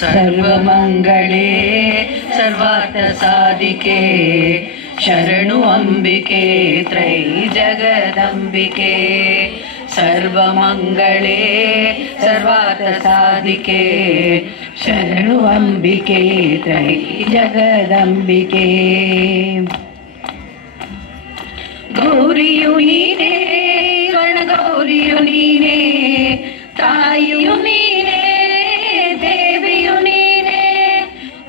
ಸರ್ವಮಂಗಳೇ ಸರ್ವಾರ್ಥ ಸಾಧಿಕೆ ಶರಣು ಅಂಬಿಕೆ ತ್ರೈ ಜಗದಂಬಿಕೆ. ಸರ್ವಮಂಗಳೇ ಸರ್ವಾರ್ಥ ಸಾಧಿಕೆ ಶರಣು ಅಂಬಿಕೆ ತ್ರೈ ಜಗದಂಬಿಕೆ. ಗೌರಿಯು ನೀನೇ ಗಣಗೌರಿಯು ನೀನೇ ತಾಯಿಯು ನೀನೇ ದೇವಿಯು ನೀನೇ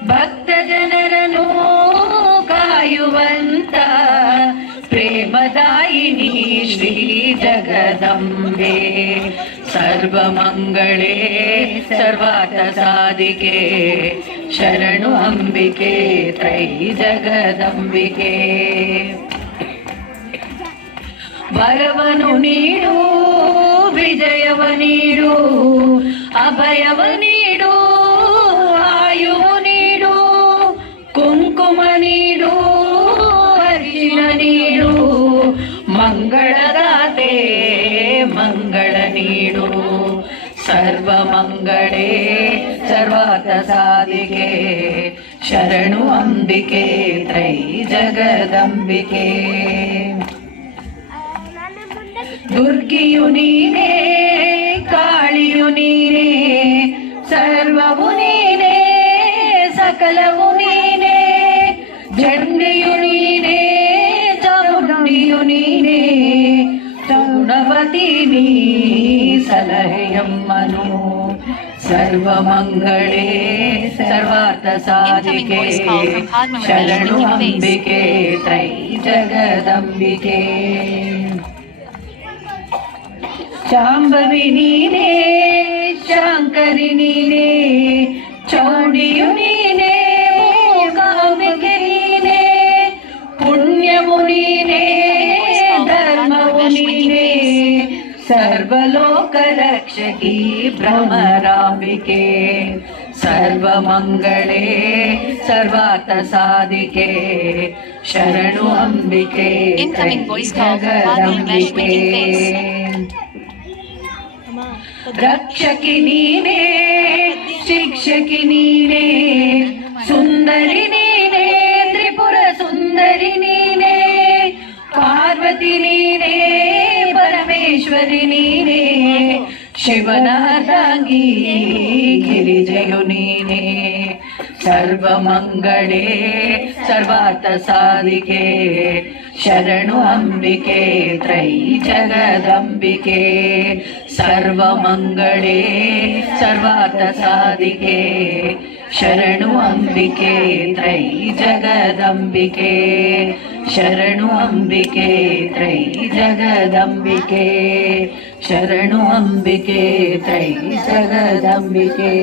ಭಕ್ತ ಜನರನ್ನು ಕಾಯುವಂತ ಪ್ರೇಮದಾಯಿನಿ ಶ್ರೀ ಜಗದಂಬೆ. ಸರ್ವಮಂಗಳೇ ಸರ್ವಾರ್ಥ ಸಾಧಿಕೆ ಶರಣು ಅಂಬಿಕೆ ತ್ರೈ ಜಗದಂಬಿಕೆ. ವರವನು ನೀಡು ವಿಜಯವ ನೀಡು ಅಭಯವ ನೀಡು ಆಯುವ ನೀಡು ಕುಂಕುಮ ನೀಡು ಅರಿಶಿನ ನೀಡು ಮಂಗಳದಾತೆ ಮಂಗಳ ನೀಡು. ಸರ್ವಮಂಗಳೇ ಸರ್ವಾರ್ಥ ಸಾಧಿಕೆ ಶರಣು ಅಂಬಿಕೆ ತ್ರೈ ಜಗದಂಬಿಕೆ. ದುರ್ಗಿಯು ನೀನೇ ಕಾಳಿಯು ನೀನೇ ಸರ್ವವು ನೀನೇ ಸಕಲವು ನೀನೇ ಜಂಡಿಯು ನೀನೇ ಚಾಮುಂಡಿಯು ನೀನೇ ಚೌಡವತಿ ನೀ ಸಲಹೆಯಮ್ಮನು. ಸರ್ವಮಂಗಳೇ ಸರ್ವಾರ್ಥ ಸಾಧಿಕೆ ಶರಣು ಅಂಬಿಕೆ ತ್ರೈ ಜಗದಂಬಿಕೆ. ಶಾಂಭವಿ ನೀನೇ ಶಾಂಕರಿ ನೀನೇ ಚೌಡಿಯು ನೀನೇ ಮೂಕಾಂಬಿಕೆ ನೀನೇ ಪುಣ್ಯವು ನೀನೇ ಧರ್ಮವು ನೀನೇ ಸರ್ವಲೋಕ ರಕ್ಷಕಿ ಭ್ರಮರಾಂಬಿಕೆ. ಸರ್ವಮಂಗಳೇ ಸರ್ವಾರ್ಥ ಸಾಧಿಕೆ ಶರಣು ಅಂಬಿಕೆ ಜಗದಂಬಿಕೆ. ರಕ್ಷಕಿ ನೀನೇ ಶಿಕ್ಷಕಿ ನೀನೇ ಸುಂದರಿ ನೀನೇ ತ್ರಿಪುರ ಸುಂದರಿ ನೀನೇ ಪಾರ್ವತಿ ನೀನೇ ಪರಮೇಶ್ವರಿ ನೀನೇ ಶಿವನ ಅರ್ಧಾಂಗಿ ಗಿರಿಜಯು ನೀನೇ. ಸರ್ವಮಂಗಳೇ ಸರ್ವಾರ್ಥ ಸಾಧಿಕೆ ಶರಣು ಅಂಬಿಕೆ ತ್ರೈ ಜಗದಂಬಿಕೆ. ಸರ್ವಮಂಗಳೇ ಸರ್ವಾರ್ಥ ಸಾಧಿಕೆ ಶರಣು ಅಂಬಿಕೆ ತ್ರೈ ಜಗದಂಬಿಕೆ. ಶರಣು ಅಂಬಿಕೆ ತ್ರೈ ಜಗದಂಬಿಕೆ ಶರಣು ಅಂಬಿಕೆ ತ್ರೈ ಜಗದಂಬಿಕೆ.